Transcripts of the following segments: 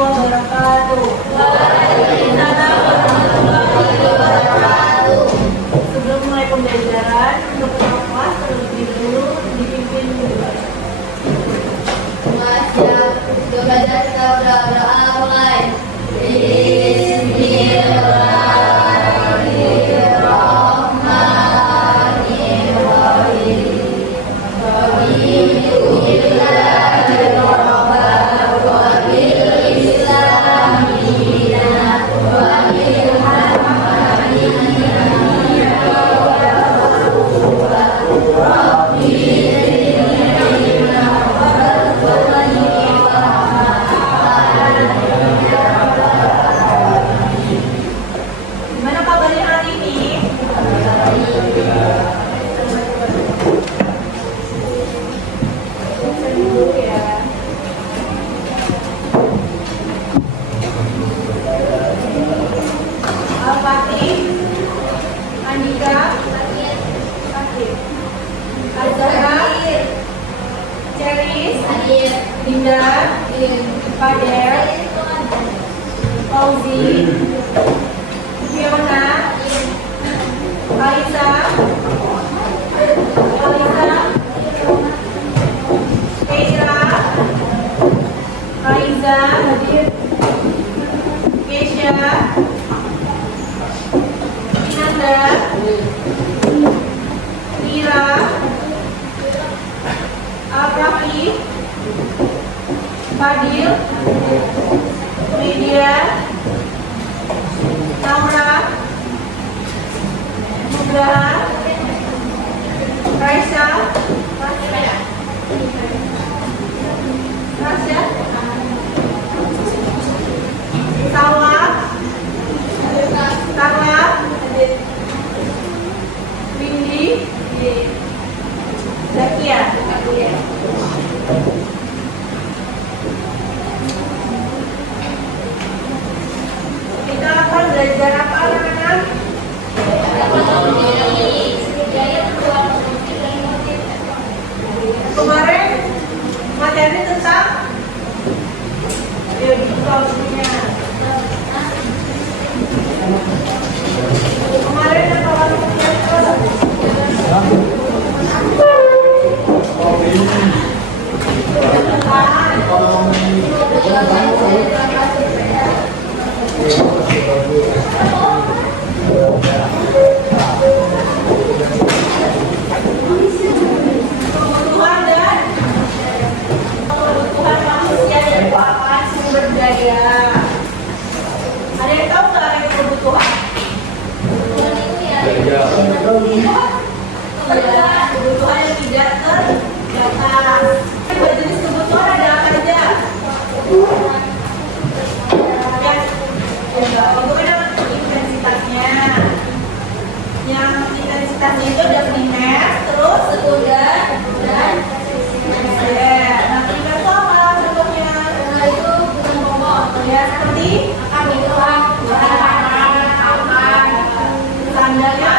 wabarakatuh. Waalaikumsalam warahmatullahi wabarakatuh. Sebelum mulai pembelajaran, untuk kelas terlebih dulu dipimpin dulu. Coba kita berdoa mulai. Gimana kabarnya hari ini? Dulu ya. Al-Fatih, Andika, Azhara, Ceris, Dinda, Fadel, Fauzi, Fiona, Alisa, Keisha, Aiza, Keisha, Inanda, Ira, Al-Rafi, Fadil, Media, Naura, Nugraha, Raisa, Rasya, Salwa, Carla, Windy, Zakia. Kita akan belajar apa anak-anak? Kemarin materi tentang biologinya. Kemarin apa kebutuhan manusia dan papan sumber daya. Ada yang tahu nggak arti kebutuhan? Kebutuhan yang tidak terbatas. Jenis kebutuhan ada apa aja? Kebutuhan intensitasnya. Yang intensitasnya itu ada primer, terus sekunder, dan tersier. Nah, primer itu apa contohnya? Itu bukan pokok. Ya, seperti Kebutuhan standarnya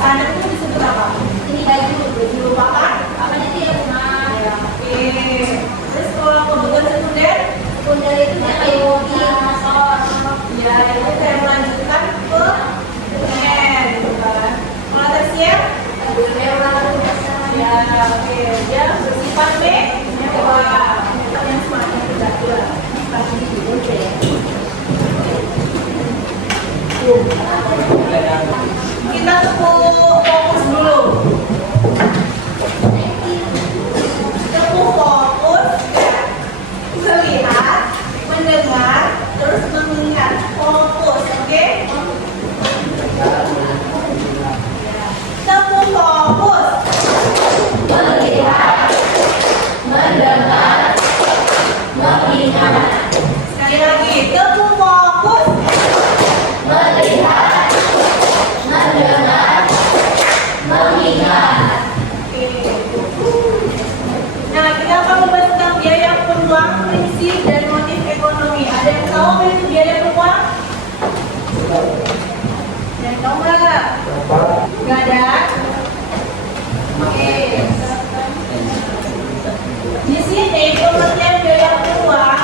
standar itu disebut apa? ini baju Papan? apanya dia rumah. Ya, oke. Terus kalau kebutuhan sekunder? Sekunder itu yang kayak mobil, motor. Ya, itu saya melanjutkan ke primer, gitu kan. Kalau tersier? Ya, oke. Dia bersifat mewah. Yang semacam itu. Kita fokus dulu. Fokus melihat, mendengar, terus mengingat. Fokus, oke? Fokus Melihat, mendengar, mengingat. sekali lagi. Fokus Melihat, mendengar, mengingat. Oke. Nah, kita akan membahas tentang biaya peluang, prinsip, dan motif ekonomi. Ada yang tahu apa itu biaya peluang? Ada yang tahu nggak? Nggak ada? Oke. Di sini pengertian biaya peluang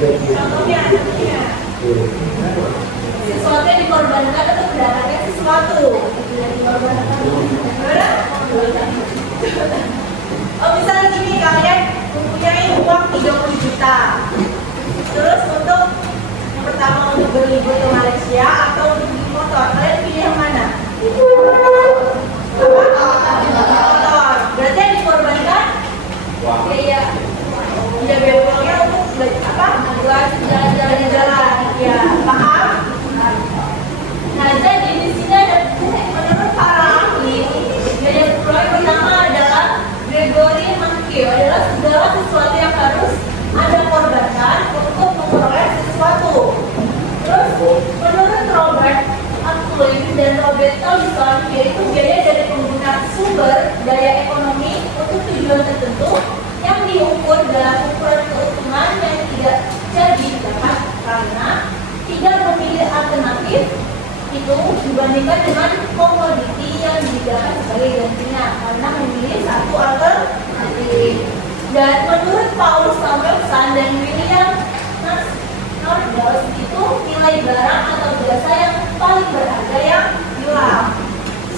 Contohnya. Sesuatu yang dikorbankan atau mendapatkan sesuatu yang dikorbankan. Gimana? Oh, misalnya gini, kalian mempunyai uang 30 juta. Terus untuk yang pertama untuk berlibur ke Malaysia atau untuk beli motor, kalian pilih yang mana? Motor. Berarti yang dikorbankan biaya uangnya untuk apa? Buat jalan-jalan. Ya, paham? Nah, jadi di sini ada menurut para ahli, yang pertama adalah Gregory Mankiw adalah segala sesuatu yang harus Anda korbankan untuk memperoleh sesuatu. Terus menurut Robert Ackland dan Robert Thompson, yaitu biaya dari penggunaan sumber daya ekonomi untuk tujuan tertentu yang diukur dalam ukuran keuntungan yang tidak jadi dapat karena tidak memilih alternatif itu dibandingkan dengan komoditi yang digunakan sebagai gantinya karena memilih satu alternatif. Dan menurut Paul Samuelson dan William Nordhaus itu nilai barang atau jasa yang paling berharga yang hilang.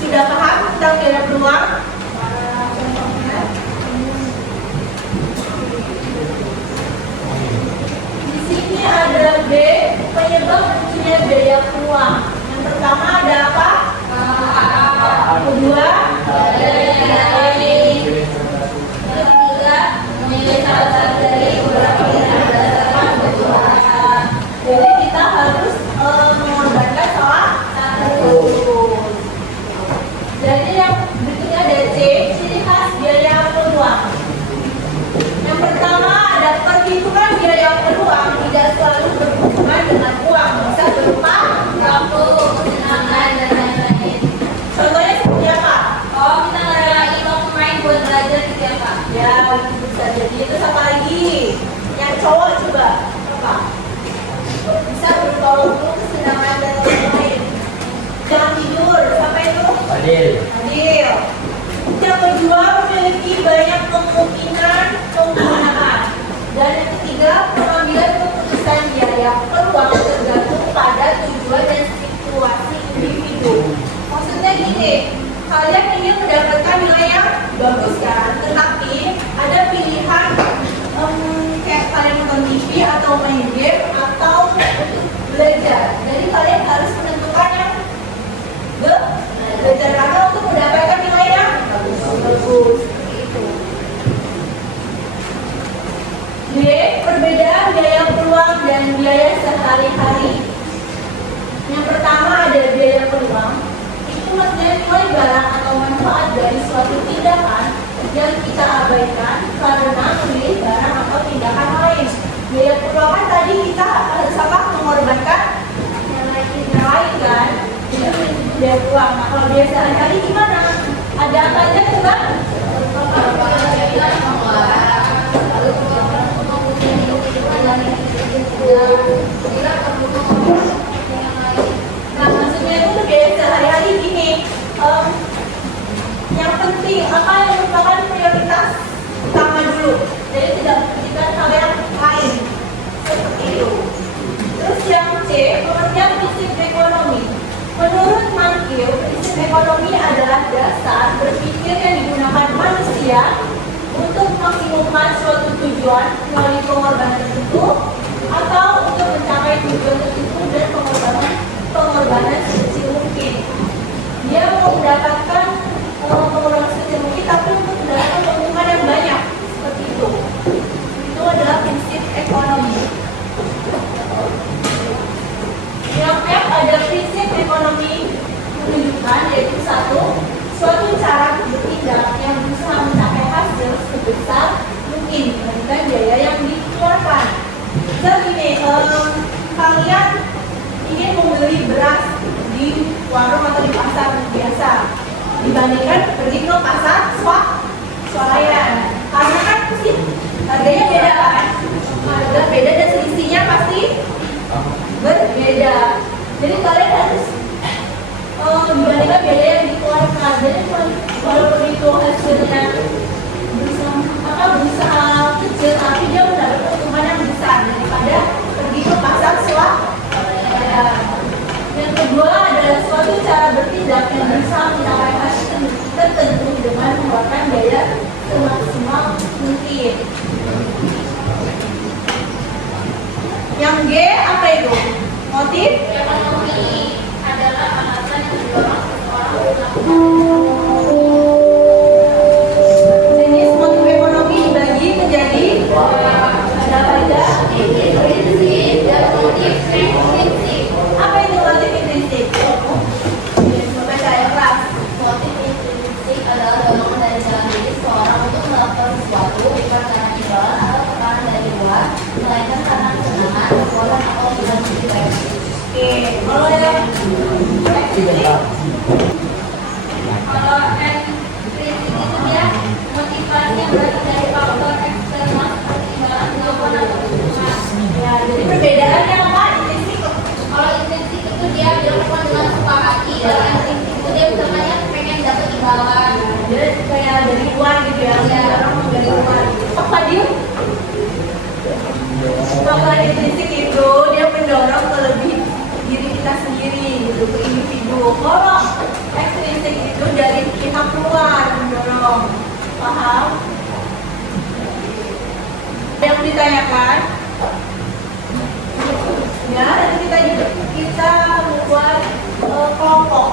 Sudah paham tentang biaya peluang? Di sini ada B, penyebab munculnya biaya peluang. Yang pertama ada apa? Kedua, ketiga, memilih salah satu dari beberapa pilihan berdasarkan kebutuhan. Jadi kita harus mengorbankan salah satu. Jadi yang berikutnya ada C, ciri khas biaya peluang. Yang pertama ada perhitungan biaya peluang tidak selalu berhubungan dengan uang, bisa berupa waktu, kesenangan dan lain-lain. Contohnya seperti apa? Oh, kita ngerelain waktu main buat belajar gitu ya Pak? Ya, bisa jadi. Terus apa lagi? Yang cowok coba apa? Bisa berupa waktu, kesenangan dan lain-lain. Jangan tidur, siapa itu? Adil. Adil. Yang kedua memiliki banyak kemungkinan penggunaan. Dan yang ketiga pengambilan keputusan biaya peluang tergantung pada tujuan dan situasi individu. Maksudnya gini, kalian ingin mendapatkan nilai yang bagus kan, tetapi ada pilihan kayak kalian nonton TV atau main game atau belajar. Jadi kalian harus menentukan yang belajar karena untuk mendapatkan nilai yang bagus. Itu. D. Perbedaan biaya peluang dan biaya sehari-hari. Yang pertama ada biaya peluang. Itu maksudnya nilai barang atau manfaat dari suatu tindakan yang kita abaikan karena memilih barang atau tindakan lain. Biaya peluang kan tadi kita harus apa? Mengorbankan yang lain kan. Biaya peluang. Nah, kalau biaya sehari-hari gimana? Ada apa aja coba? Nah, maksudnya itu biaya sehari-hari gini. Yang penting apa yang merupakan prioritas utama dulu. Jadi tidak memikirkan hal yang lain seperti itu. Terus yang C, pengertian prinsip ekonomi. Menurut Mankiw, prinsip ekonomi adalah dasar berpikir yang digunakan manusia untuk memaksimalkan suatu tujuan melalui pengorbanan tertentu atau untuk mencapai tujuan tertentu dan pengorbanan sekecil mungkin. Dia mau mendapatkan pengorbanan sekecil mungkin tapi untuk mendapatkan keuntungan yang banyak seperti itu. Itu adalah prinsip ekonomi. Yang F ada prinsip ekonomi menunjukkan yaitu satu, suatu cara bertindak yang berusaha mencapai hasil sebesar mungkin dibandingkan biaya yang dikeluarkan. Jadi ini kalian ingin membeli beras di warung atau di pasar biasa dibandingkan pergi ke pasar swalayan. Karena kan pasti harganya beda kan? Harga beda dan selisihnya pasti berbeda. Jadi kalian harus dibandingkan biaya yang dikeluarkan. Jadi walaupun itu hasilnya berusaha kecil, tapi dia mendapat keuntungan yang besar daripada Kalau yang Kalau intrinsik itu dia motivasinya berasal dari faktor eksternal seperti imbalan, jawaban atau kebutuhan. ya, jadi perbedaannya apa? Intrinsik. Kalau intrinsik itu dia dilakukan dengan suka hati, kalau intrinsik itu dia misalnya pengen dapat imbalan. Jadi kayak dari luar gitu ya. Iya. Orang mau dari luar. Apa dia? Kalau intrinsik itu dia mendorong ke lebih diri kita sendiri gitu, ke individu. Kalau ekstrinsik itu dari pihak luar mendorong. Paham? Yang ditanyakan? Ya, dan kita membuat kelompok.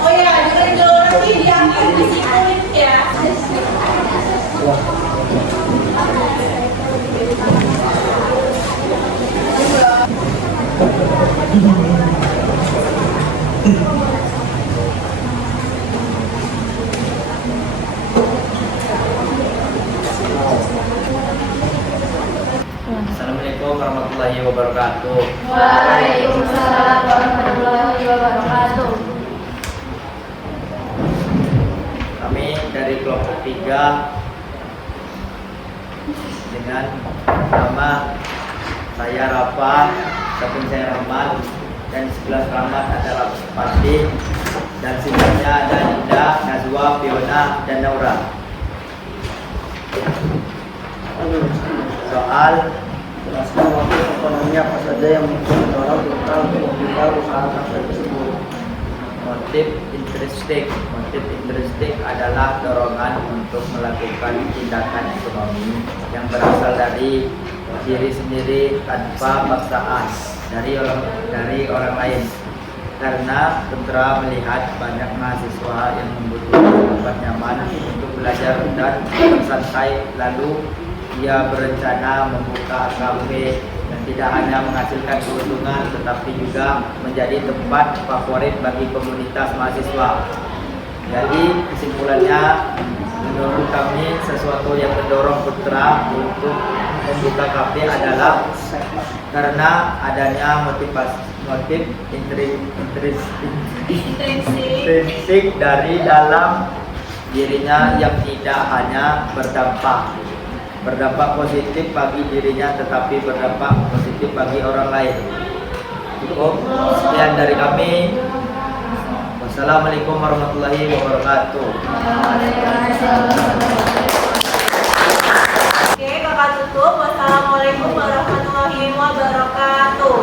Oh ya, dengan geografi diambil disiplin ya. Assalamualaikum warahmatullahi wabarakatuh. Waalaikumsalam warahmatullahi wabarakatuh. Kami dari kelompok 3 dengan nama saya Rafa, samping saya Rahmat, dan di sebelah Rahmat adalah Fatih, dan sebelahnya ada Indah, Nazwa, Fiona, dan Naura. Soal Jelaskan motif ekonomi apa saja yang mendorong kita untuk membuka usaha kafe tersebut. motif intrinsik adalah dorongan untuk melakukan tindakan ekonomi yang berasal dari diri sendiri tanpa paksaan dari orang lain. Karena Putra melihat banyak mahasiswa yang membutuhkan tempat nyaman untuk belajar dan bersantai, lalu ia berencana membuka kafe yang tidak hanya menghasilkan keuntungan tetapi juga menjadi tempat favorit bagi komunitas mahasiswa. Jadi kesimpulannya, menurut kami sesuatu yang mendorong Putra untuk membuka kafe adalah karena adanya motif intrinsik dari dalam dirinya yang tidak hanya berdampak positif bagi dirinya tetapi berdampak positif bagi orang lain. Cukup sekian dari kami. Wassalamualaikum warahmatullahi wabarakatuh. Oke, kakak tutup. Wassalamualaikum warahmatullahi wabarakatuh.